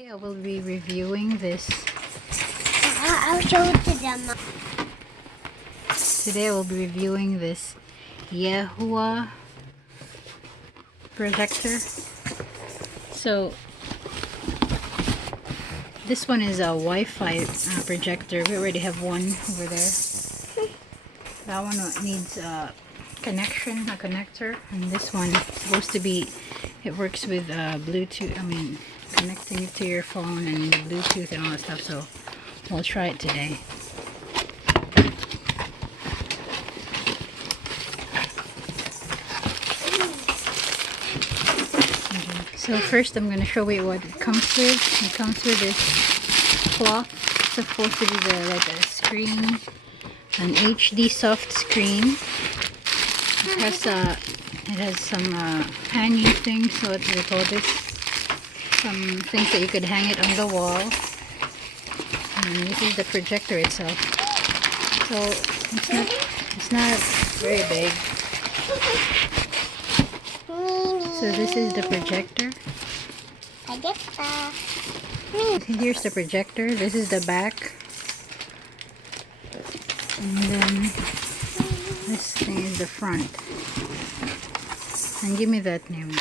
I will be reviewing this. I'll show it to them. Today I will be reviewing this Yehua projector. So this one is a Wi-Fi projector. We already have one over there. That one needs a connection, a connector, and this one is supposed to be, it works with Bluetooth, connecting it to your phone and Bluetooth and all that stuff, so we'll try it today. So first I'm going to show you what it comes with. It comes with this cloth. It's supposed to be like a screen, an HD soft screen. It has some hanging things, so what do they call this? Some things that you could hang it on the wall. And this is the projector itself. So it's not very big. So this is the projector. Here's the projector. This is the back. And then this thing is the front. And give me that name.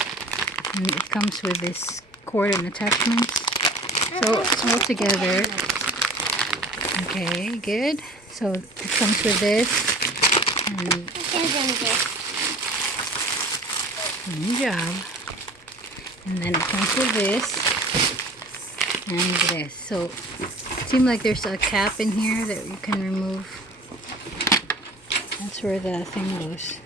And it comes with this cord and attachments. So it's all together. Okay, good. So it comes with this. And good job. And then it comes with this and this. So it seems like there's a cap in here that you can remove. That's where the thing goes.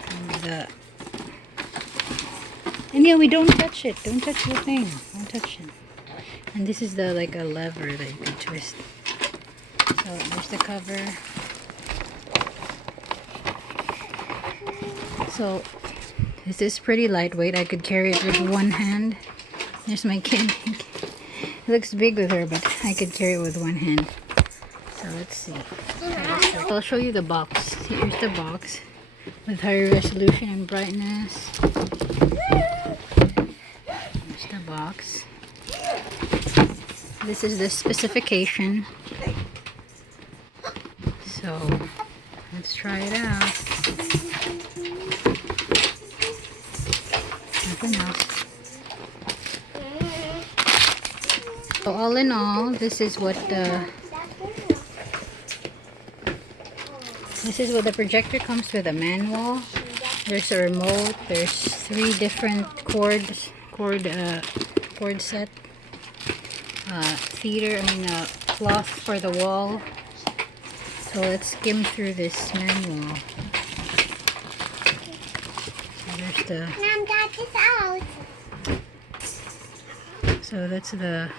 And yeah, we don't touch it. Don't touch the thing. Don't touch it. And this is like a lever that you can twist. So there's the cover. So this is pretty lightweight. I could carry it with one hand. There's my kid. It looks big with her, but I could carry it with one hand. So let's see. I'll show you the box. Here's the box with higher resolution and brightness. Here's the box. This is the specification. So let's try it out. Nothing else. So all in all, this is what the projector comes with. A manual. There's a remote. There's 3 different cord set. Cloth for the wall. So let's skim through this manual. So there's the. Mom got this out. So that's the.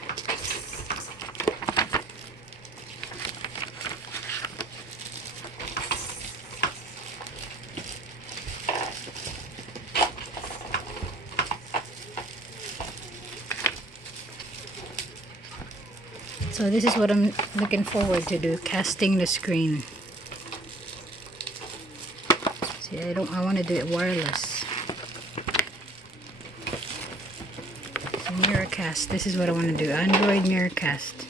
So this is what I'm looking forward to do, casting the screen. See, I want to do it wireless. So mirror cast, this is what I want to do, Android mirror cast.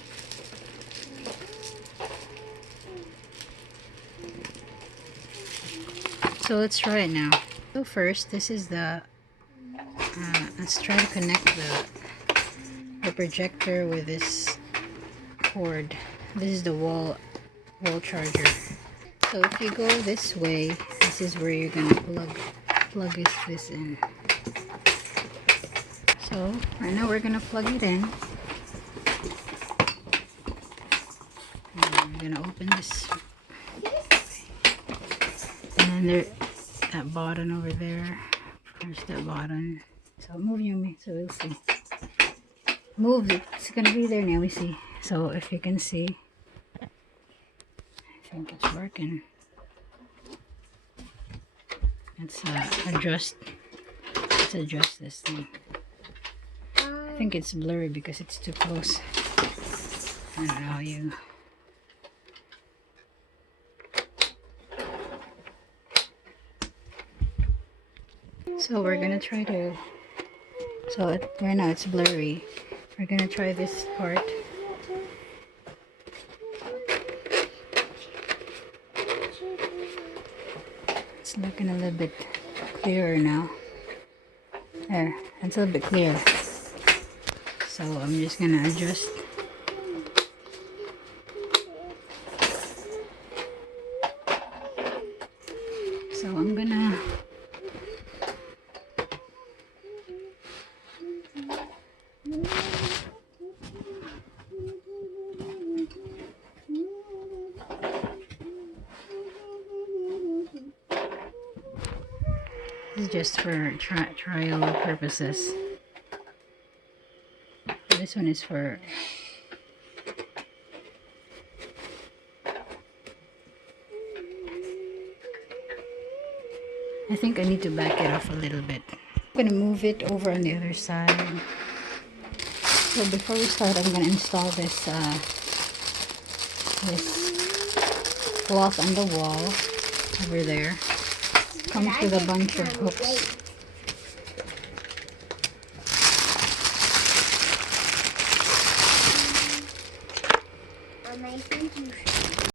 So let's try it now. So first, this is the, let's try to connect the projector with this cord. This is the wall charger. So if you go this way, this is where you're gonna plug this in. So right now we're gonna plug it in. And I'm gonna open this. And then that button over there. There's that button. So move Yumi, so we'll see. Move it. It's gonna be there now. We see. So if you can see, I think it's working. Let's adjust this thing. I think it's blurry because it's too close. I don't know how you. So we're gonna try to. So right now it's blurry. We're gonna try this part. It's looking a little bit clearer now. There, it's a little bit clearer. So I'm just gonna adjust. So I'm gonna this is just for trial purposes. This one is for I think I need to back it off a little bit. I'm gonna move it over on the other side. So before we start, I'm gonna install this this cloth on the wall over there. Comes with a bunch of hooks.